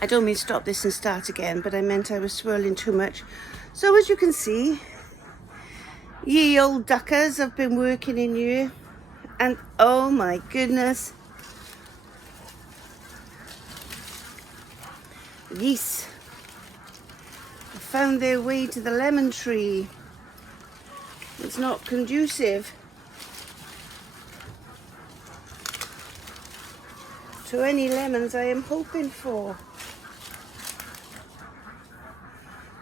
I don't mean stop this and start again, but I meant I was swirling too much. So as you can see, ye old duckers have been working in here, and oh my goodness, geese have found their way to the lemon tree. It's not conducive to any lemons I am hoping for.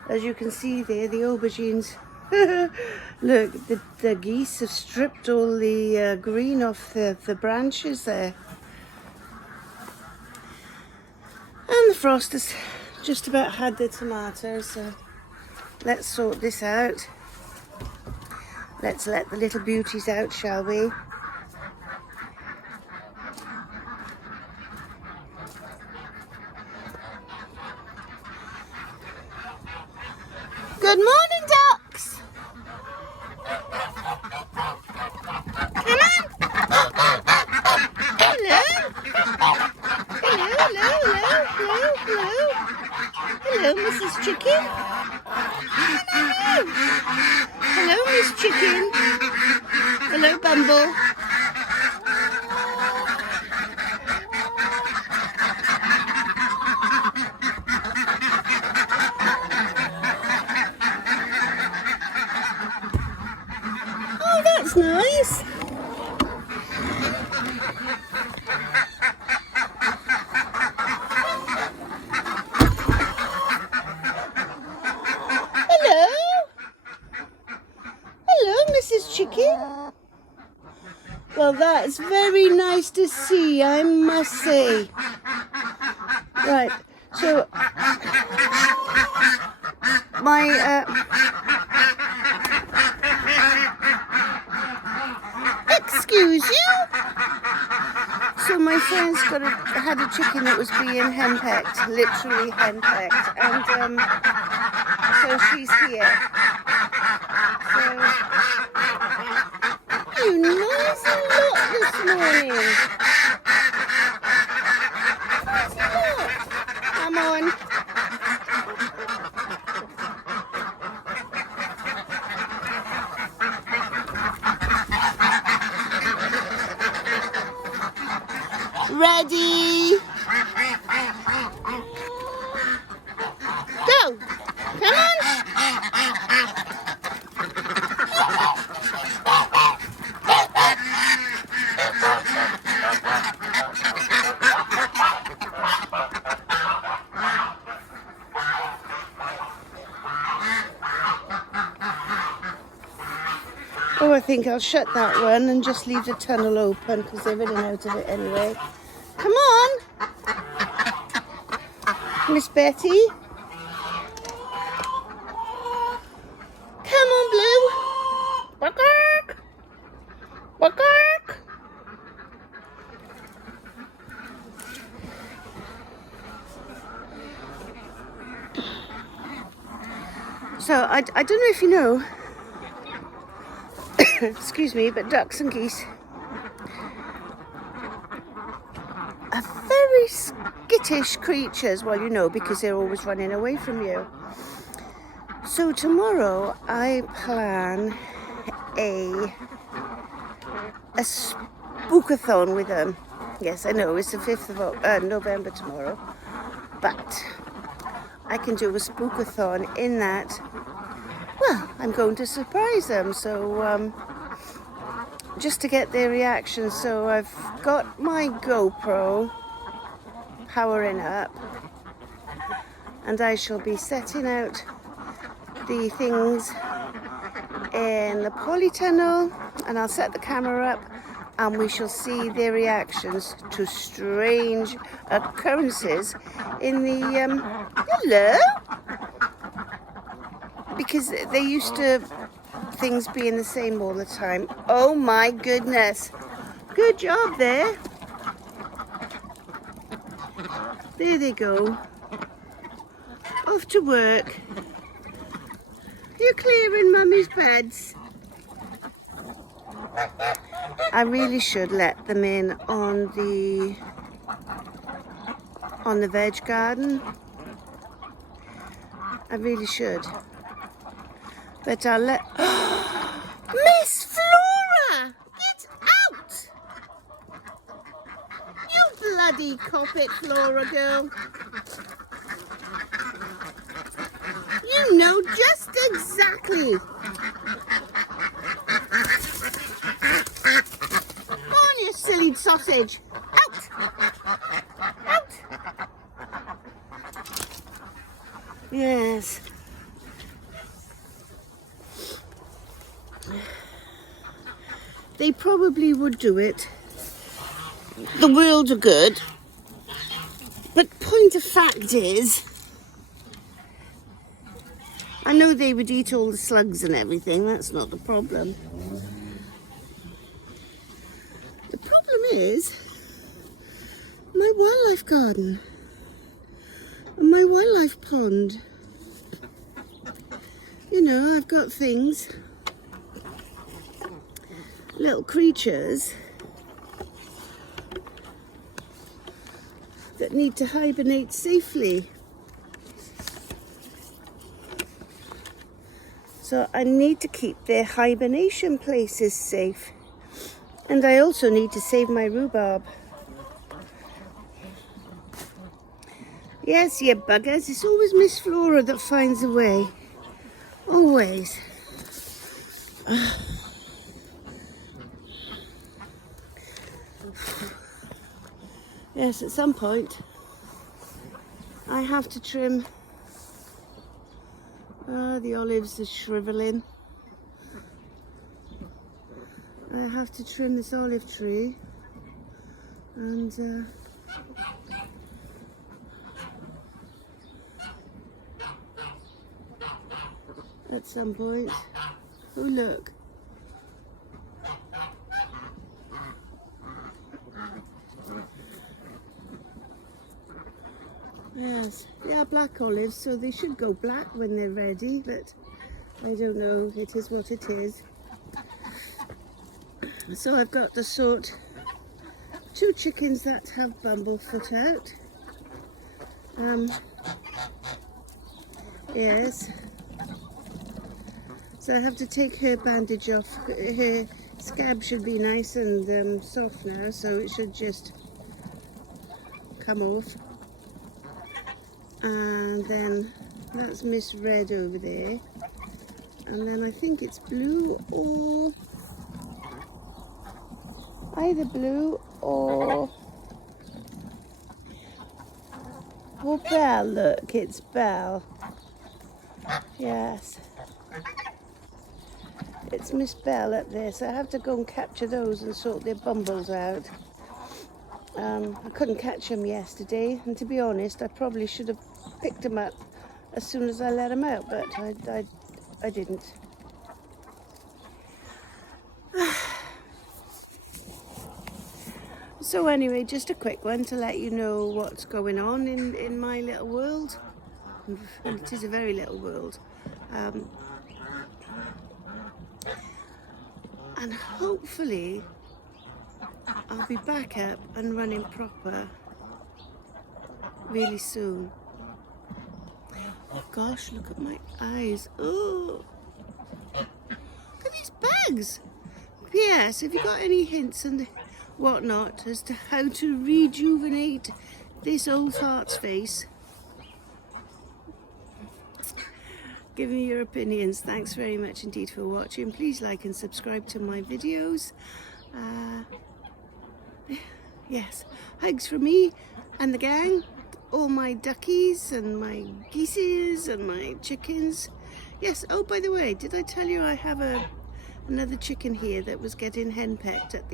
As you can see there, the aubergines. Look, the geese have stripped all the green off the branches there. And the frost has just about had the tomatoes, so let's sort this out. Let's let the little beauties out, shall we? Good morning, ducks! Come on! Hello! Hello, hello, hello, hello, hello! Hello, Mrs. Chicken! Hello! Hello, Miss Chicken! Hello, Bumble! Oh, that's nice! Hello? Hello, Mrs. Chicken. Well, that's very nice to see, I must say. Right, so my excuse you. So my friend's had a chicken that was being henpecked, literally henpecked, and so she's here. So you noisy lot this morning. Noisy lot. Come on. Ready? Go! Come on! Oh, I think I'll shut that one and just leave the tunnel open because they're running out of it anyway. Come on, Miss Betty. Come on, Blue. Buck-ark. Buck-ark. So, I don't know if you know, excuse me, but ducks and geese are very skittish creatures. Well, you know, because they're always running away from you. So tomorrow I plan a spookathon with them. Yes, I know, it's the 5th of November tomorrow. But I can do a spookathon in that, well, I'm going to surprise them. So just to get their reaction. So I've got my GoPro powering up, and I shall be setting out the things in the polytunnel, and I'll set the camera up and we shall see their reactions to strange occurrences in the hello, because they used to things being the same all the time. Oh my goodness, good job there. There they go, off to work. You're clearing Mummy's beds. I really should let them in on the on the veg garden. I really should. But I'll let... Miss Flora! Get out! You bloody cop it, Flora girl. You know just exactly. On, you silly sausage. Out! Out! Yes. They probably would do it. The world are good. But point of fact is, I know they would eat all the slugs and everything. That's not the problem. The problem is my wildlife garden and my wildlife pond. You know, I've got things, little creatures that need to hibernate safely. So I need to keep their hibernation places safe. And I also need to save my rhubarb. Yes, you buggers. It's always Miss Flora that finds a way. Always. Yes, at some point I have to trim. The olives are shriveling. I have to trim this olive tree, and at some point, oh look, yes, they are black olives, so they should go black when they're ready, but I don't know, it is what it is. So I've got to sort 2 chickens that have bumblefoot out. Yes. So I have to take her bandage off. Her scab should be nice and soft now, so it should just come off. And then that's Miss Red over there. And then I think it's blue or... either blue or Belle. Look, it's Belle. Yes, it's Miss Belle up there, so I have to go and capture those and sort their bumbles out. I couldn't catch them yesterday, and to be honest, I probably should have picked them up as soon as I let them out, but I didn't. So anyway, just a quick one to let you know what's going on in my little world. It is a very little world. And hopefully I'll be back up and running proper really soon. Oh gosh, look at my eyes. Oh, look at these bags. P.S. Have you got any hints and whatnot as to how to rejuvenate this old fart's face? Give me your opinions. Thanks very much indeed for watching. Please like and subscribe to my videos. Yes, hugs from me and the gang, all my duckies and my geeses and my chickens. Yes, oh by the way, did I tell you I have another chicken here that was getting henpecked at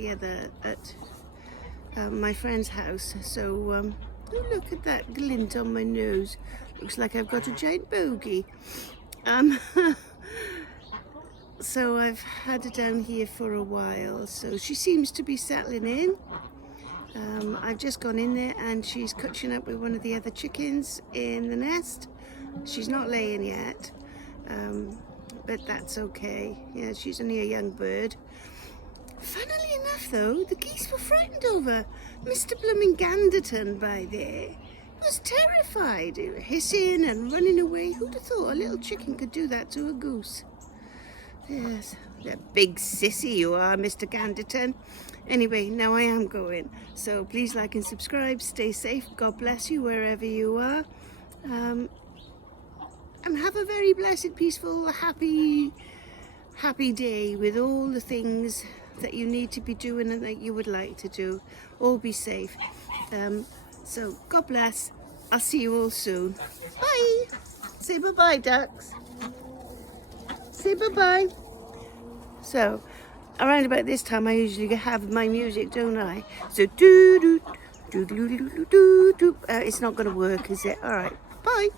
my friend's house? So oh, look at that glint on my nose. Looks like I've got a giant bogey. So I've had her down here for a while, so she seems to be settling in. I've just gone in there and she's catching up with one of the other chickens in the nest. She's not laying yet, but that's okay. Yeah, she's only a young bird. Funnily enough though, the geese were frightened over Mr. Blooming Ganderton by there. was terrified, hissing and running away. Who'd have thought a little chicken could do that to a goose? Yes, that big sissy you are, Mr. Ganderton. Anyway, now I am going. So please like and subscribe. Stay safe. God bless you wherever you are. And have a very blessed, peaceful, happy day with all the things that you need to be doing and that you would like to do. All be safe. So God bless. I'll see you all soon. Bye. Say bye-bye, ducks. Say bye-bye. So, around about this time, I usually have my music, don't I? So, do do do do do do do do. It's not going to work, is it? All right. Bye.